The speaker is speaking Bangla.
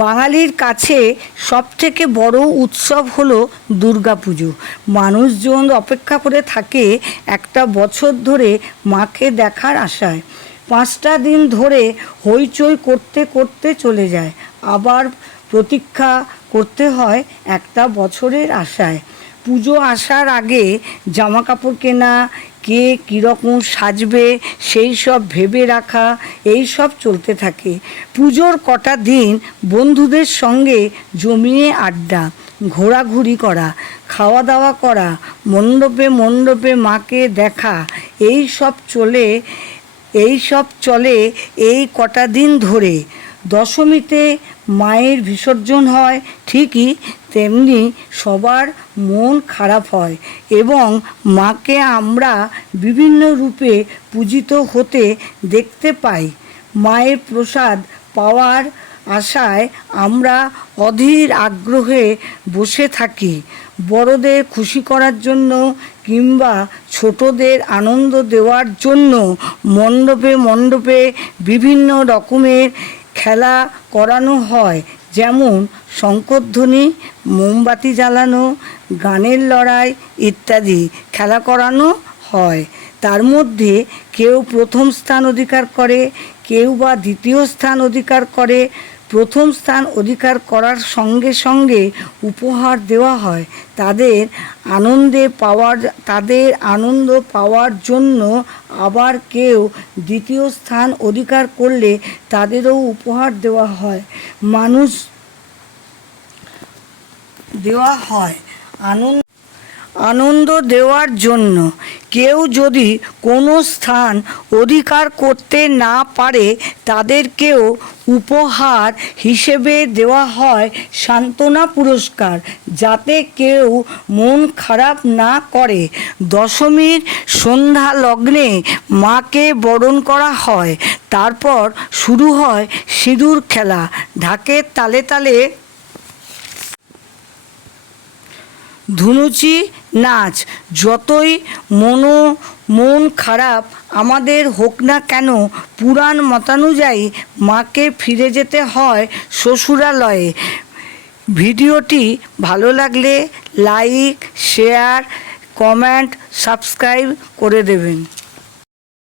বাঙালির কাছে সবথেকে বড় উৎসব হলো দুর্গাপুজো। মানুষজন অপেক্ষা করে থাকে একটা বছর ধরে মাকে দেখার আশায়। 5টা দিন ধরে হইচই করতে করতে চলে যায়, আবার প্রতীক্ষা করতে হয় একটা বছরের আশায়। পুজো আসার আগে জামা কাপড় কেনা, কে কীরকম সাজবে সেই সব ভেবে রাখা, এই সব চলতে থাকে। পুজোর কটা দিন বন্ধুদের সঙ্গে জমিয়ে আড্ডা, ঘোরাঘুরি করা, খাওয়া দাওয়া করা, মণ্ডপে মণ্ডপে মাকে দেখা, এই সব চলে এই কটা দিন ধরে। দশমীতে মায়ের বিসর্জন হয় ঠিকই, তেমনি সবার মন খারাপ হয় এবং মাকে আমরা বিভিন্ন রূপে পূজিত হতে দেখতে পাই। মায়ের প্রসাদ পাওয়ার আশায় আমরা অধীর আগ্রহে বসে থাকি। বড়দের খুশি করার জন্য কিংবা ছোটদের আনন্দ দেওয়ার জন্য মণ্ডপে মণ্ডপে বিভিন্ন রকমের খেলা করানো হয়, যেমন শঙ্খধ্বনি, মোমবাতি জ্বালানো, গানের লড়াই ইত্যাদি খেলা করানো হয়। তার মধ্যে কেউ প্রথম স্থান অধিকার করে, কেউ বা দ্বিতীয় স্থান অধিকার করে। প্রথম স্থান অধিকার করার সঙ্গে সঙ্গে উপহার দেওয়া হয়। তাদের আনন্দ পাওয়ার জন্য আবার কেউ দ্বিতীয় স্থান অধিকার করলে তাদেরও উপহার দেওয়া হয়। আনন্দ দেওয়ার জন্য কেউ যদি কোনো স্থান অধিকার করতে না পারে তাদেরকেও উপহার হিসেবে দেওয়া হয় সান্ত্বনা পুরস্কার, যাতে কেউ মন খারাপ না করে। দশমীর সন্ধ্যা লগ্নে মাকে বরণ করা হয়। তারপর শুরু হয় সিঁদুর খেলা, ঢাকের তালে তালে ধুনুচি নাচ। যতই মন খারাপ আমাদের হোক না কেন, পুরাণ মতানুযায়ী মাকে ফিরে যেতে হয় শ্বশুরালয়ে। ভিডিওটি ভালো লাগলে লাইক, শেয়ার, কমেন্ট, সাবস্ক্রাইব করে দেবেন।